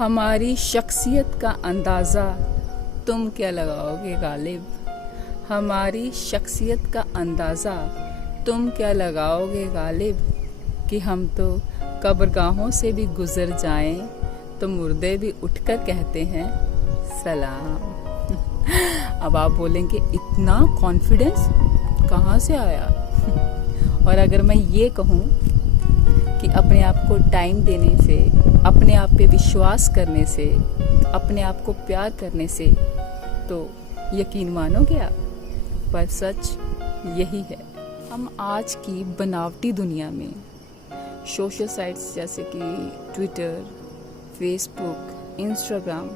हमारी शख्सियत का अंदाज़ा तुम क्या लगाओगे गालिब। हमारी शख्सियत का अंदाज़ा तुम क्या लगाओगे गालिब, कि हम तो कब्रगाहों से भी गुजर जाएं तो मुर्दे भी उठकर कहते हैं सलाम। अब आप बोलेंगे इतना कॉन्फिडेंस कहाँ से आया? और अगर मैं ये कहूँ कि अपने आप को टाइम देने से, अपने आप पे विश्वास करने से, अपने आप को प्यार करने से, तो यकीन मानोगे आप? पर सच यही है। हम आज की बनावटी दुनिया में सोशल साइट्स जैसे कि ट्विटर, फेसबुक, इंस्टाग्राम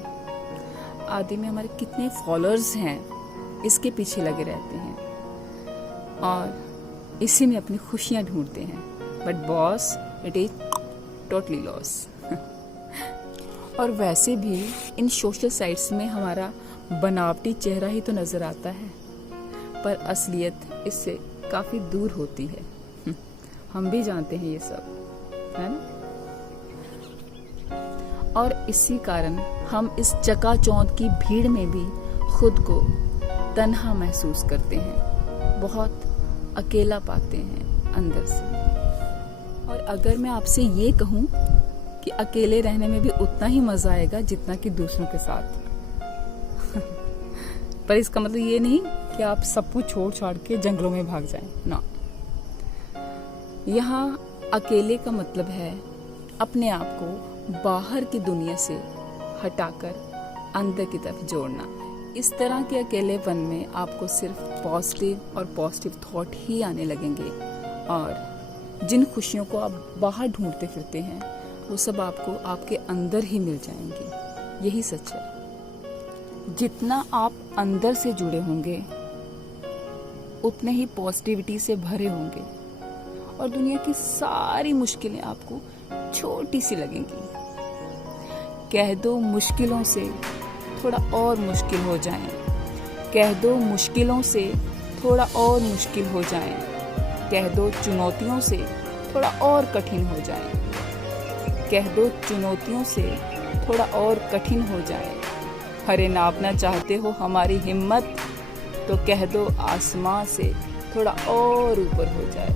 आदि में हमारे कितने फॉलोअर्स हैं, इसके पीछे लगे रहते हैं और इसी में अपनी खुशियां ढूंढते हैं। But boss, it is totally loss. और वैसे भी इन सोशल साइट्स में हमारा बनावटी चेहरा ही तो नजर आता है, पर असलियत इससे काफी दूर होती है। हम भी जानते हैं ये सब, है ना? और इसी कारण हम इस चकाचौंध की भीड़ में भी खुद को तन्हा महसूस करते हैं, बहुत अकेला पाते हैं अंदर से। और अगर मैं आपसे ये कहूं कि अकेले रहने में भी उतना ही मजा आएगा जितना कि दूसरों के साथ पर इसका मतलब ये नहीं कि आप सब कुछ छोड़ छाड़ के जंगलों में भाग जाएं, ना। यहाँ अकेले का मतलब है अपने आप को बाहर की दुनिया से हटाकर अंदर की तरफ जोड़ना। इस तरह के अकेलेपन में आपको सिर्फ पॉजिटिव और पॉजिटिव थॉट ही आने लगेंगे, और जिन खुशियों को आप बाहर ढूंढते फिरते हैं वो सब आपको आपके अंदर ही मिल जाएंगी। यही सच है। जितना आप अंदर से जुड़े होंगे उतने ही पॉजिटिविटी से भरे होंगे और दुनिया की सारी मुश्किलें आपको छोटी सी लगेंगी। कह दो मुश्किलों से थोड़ा और मुश्किल हो जाएं, कह दो मुश्किलों से थोड़ा और मुश्किल हो जाएं, कह दो चुनौतियों से थोड़ा और कठिन हो जाएं, कह दो चुनौतियों से थोड़ा और कठिन हो जाएं। अरे नापना चाहते हो हमारी हिम्मत, तो कह दो आसमां से थोड़ा और ऊपर हो जाए।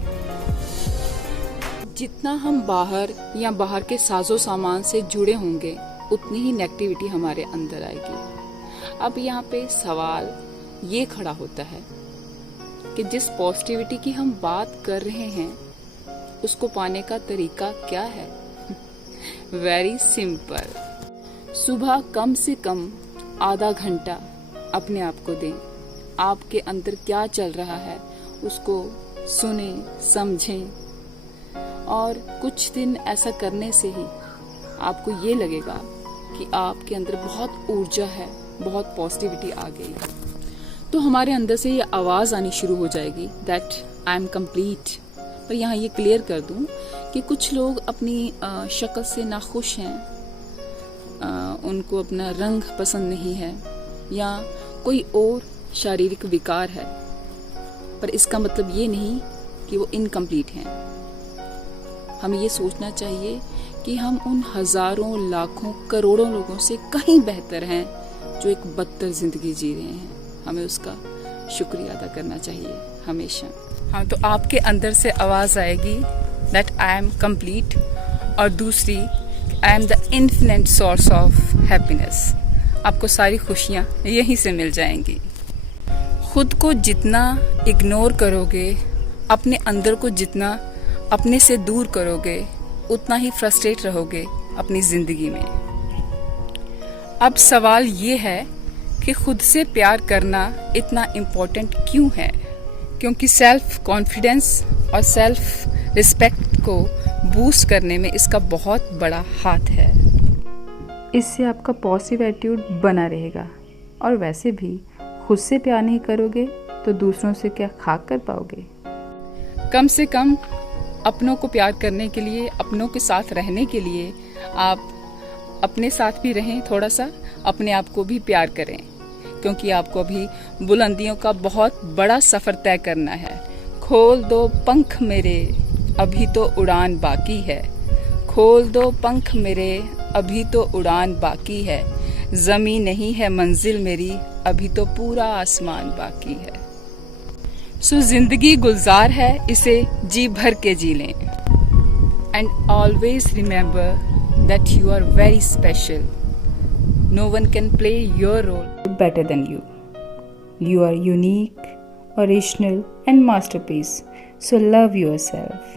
जितना हम बाहर या बाहर के साजो सामान से जुड़े होंगे उतनी ही नेगेटिविटी हमारे अंदर आएगी। अब यहाँ पे सवाल ये खड़ा होता है कि जिस पॉजिटिविटी की हम बात कर रहे हैं उसको पाने का तरीका क्या है? Very simple. सुबह कम से कम आधा घंटा अपने आप को दें। आपके अंदर क्या चल रहा है उसको सुने, समझें, और कुछ दिन ऐसा करने से ही आपको ये लगेगा कि आपके अंदर बहुत ऊर्जा है, बहुत पॉजिटिविटी आ गई है। तो हमारे अंदर से ये आवाज़ आनी शुरू हो जाएगी दैट आई एम कंप्लीट। पर यहाँ ये क्लियर कर दूँ कि कुछ लोग अपनी शक्ल से नाखुश हैं, उनको अपना रंग पसंद नहीं है या कोई और शारीरिक विकार है, पर इसका मतलब ये नहीं कि वो इनकम्प्लीट हैं। हमें ये सोचना चाहिए कि हम उन हजारों, लाखों, करोड़ों लोगों से कहीं बेहतर हैं जो एक बदतर जिंदगी जी रहे हैं। हमें उसका शुक्रिया अदा करना चाहिए हमेशा। हाँ, तो आपके अंदर से आवाज़ आएगी दैट आई एम कंप्लीट, और दूसरी I am the infinite source of happiness. आपको सारी खुशियाँ यहीं से मिल जाएंगी। खुद को जितना इग्नोर करोगे, अपने अंदर को जितना अपने से दूर करोगे, उतना ही फ्रस्ट्रेट रहोगे अपनी जिंदगी में। अब सवाल ये है कि खुद से प्यार करना इतना इम्पोर्टेंट क्यों है? क्योंकि सेल्फ कॉन्फिडेंस और सेल्फ रिस्पेक्ट को बूस्ट करने में इसका बहुत बड़ा हाथ है। इससे आपका पॉजिटिव एटीट्यूड बना रहेगा, और वैसे भी खुद से प्यार नहीं करोगे तो दूसरों से क्या खाक कर पाओगे? कम से कम अपनों को प्यार करने के लिए, अपनों के साथ रहने के लिए आप अपने साथ भी रहें, थोड़ा सा अपने आप को भी प्यार करें, क्योंकि आपको अभी बुलंदियों का बहुत बड़ा सफ़र तय करना है। खोल दो पंख मेरे, अभी तो उड़ान बाकी है। खोल दो पंख मेरे, अभी तो उड़ान बाकी है, ज़मीं नहीं है मंजिल मेरी, अभी तो पूरा आसमान बाकी है। सो जिंदगी गुलजार है, इसे जी भर के जी लें। And always remember that you are very special. No one can play your role better than you. You are unique, original, and masterpiece. So love yourself.